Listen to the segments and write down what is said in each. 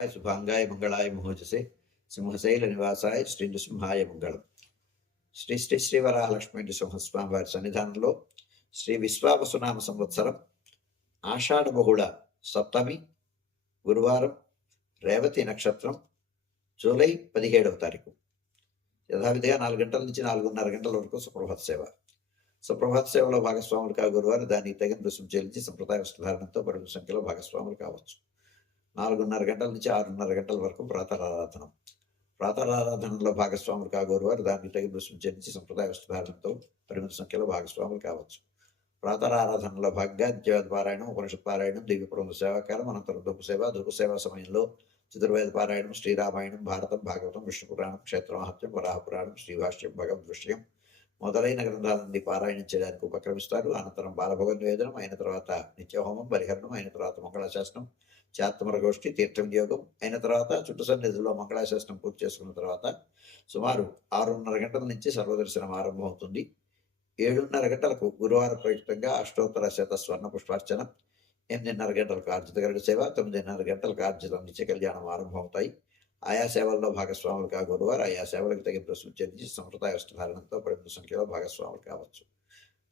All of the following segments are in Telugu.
శుభాంగాయ మంగళాయ మహోజసే సింహశైల నివాసాయ శ్రీ నృసింహాయ మంగళం శ్రీ శ్రీ శ్రీ వరాహలక్ష్మీ నృసింహస్వామి వారి సన్నిధానంలో శ్రీ విశ్వావసునామ సంవత్సరం ఆషాఢ బహుళ సప్తమి గురువారం రేవతి నక్షత్రం జూలై పదిహేడవ తారీఖు యథావిధిగా నాలుగు గంటల నుంచి నాలుగున్నర గంటల వరకు సుప్రభాత సేవ సుప్రభాత సేవలో భాగస్వాములు కాగురువారు దానికి తగిన రుసుము చెల్లించి సంప్రదాయ వస్త్రధారణతో పరిమిత సంఖ్యలో భాగస్వాములు కావచ్చు నాలుగున్నర గంటల నుంచి ఆరున్నర గంటల వరకు ప్రాతరారాధనం. ప్రాతరారాధనలో భాగస్వాములు కాగోరు వారు దానికి తగిన రుసుము చెల్లించి సంప్రదాయ వస్త్రధారణతో పరిమిత సంఖ్యలో భాగస్వాములు కావచ్చు. ప్రాతరారాధనలో భాగంగా నిత్యవేద పారాయణం ఉపనిషత్ పారాయణం దివ్యపురం సేవాకాలం అనంతరం దుఃఖ సేవ దుఃఖ సేవ సమయంలో చతుర్వేద పారాయణం శ్రీరామాయణం భారతం భాగవతం విష్ణు పురాణం క్షేత్రమహత్యం వరాహపురాణం శ్రీభాష్యం భగవద్ విషయం మొదలైన గ్రంథాలన్నీ పారాయణం చేయడానికి ఉపక్రమిస్తారు. అనంతరం బాలభగవద్ నివేదనం అయిన తర్వాత నిత్యహోమం పరిహరణం అయిన తర్వాత మంగళాశాసనం చాత్మర గోష్ఠి తీర్థం యోగం అయిన తర్వాత చుట్టు సన్నిధిలో మంగళాశాసనం పూర్తి చేసుకున్న తర్వాత సుమారు ఆరున్నర గంటల నుంచి సర్వదర్శనం ఆరంభమవుతుంది. ఏడున్నర గంటలకు గురువార ప్రయుక్తంగా అష్టోత్తర శత స్వర్ణ పుష్పార్చన ఎనిమిదిన్నర గంటలకు ఆర్జిత గరుడ సేవ తొమ్మిదిన్నర గంటలకు ఆర్జిత నిత్య కళ్యాణం ఆరంభమవుతాయి. ఆయా సేవల్లో భాగస్వాములు కాగోరువారు. ఆయా సేవలకు తగిన ప్రశ్నలు చెల్లించి సంప్రదాయ వస్త్రధారణతో పరిమిత సంఖ్యలో భాగస్వాములు కావచ్చు.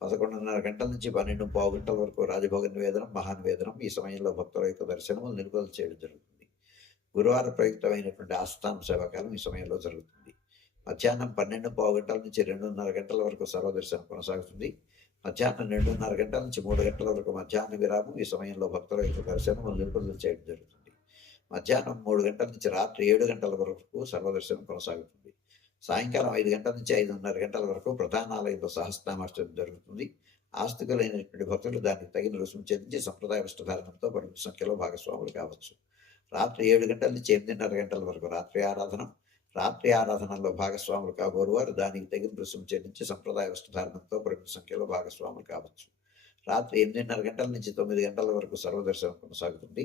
పదకొండున్నర గంటల నుంచి పన్నెండు పావు గంటల వరకు రాజభోగ నివేదనం మహానివేదనం ఈ సమయంలో భక్తుల యొక్క దర్శనము నిలుపుదల చేయడం జరుగుతుంది. గురువారం ప్రయుక్తమైనటువంటి ఆస్థానం సేవాకాలం ఈ సమయంలో జరుగుతుంది. మధ్యాహ్నం పన్నెండు పావు గంటల నుంచి రెండున్నర గంటల వరకు సర్వదర్శనం కొనసాగుతుంది. మధ్యాహ్నం రెండున్నర గంటల నుంచి మూడు గంటల వరకు మధ్యాహ్న విరామం ఈ సమయంలో భక్తుల యొక్క దర్శనం నిలుపుదల చేయడం జరుగుతుంది. మధ్యాహ్నం మూడు గంటల నుంచి రాత్రి ఏడు గంటల వరకు సర్వదర్శనం కొనసాగుతుంది. సాయంకాలం ఐదు గంటల నుంచి ఐదున్నర గంటల వరకు ప్రధానాలయంలో సహస్రనామార్చన జరుగుతుంది. ఆస్తికులైనటువంటి భక్తులు దానికి తగిన రుసుము చెల్లించి సంప్రదాయ వస్త్రధారణంతో పరిమిత సంఖ్యలో భాగస్వాములు కావచ్చు. రాత్రి ఏడు గంటల నుంచి ఎనిమిదిన్నర గంటల వరకు రాత్రి ఆరాధన రాత్రి ఆరాధనలో భాగస్వాములు కాబోరు వారు దానికి తగిన రుసుము చెల్లించి సంప్రదాయ వస్త్రధారణంతో పరిమిత సంఖ్యలో భాగస్వాములు కావచ్చు. రాత్రి ఎనిమిదిన్నర గంటల నుంచి తొమ్మిది గంటల వరకు సర్వదర్శనం కొనసాగుతుంది.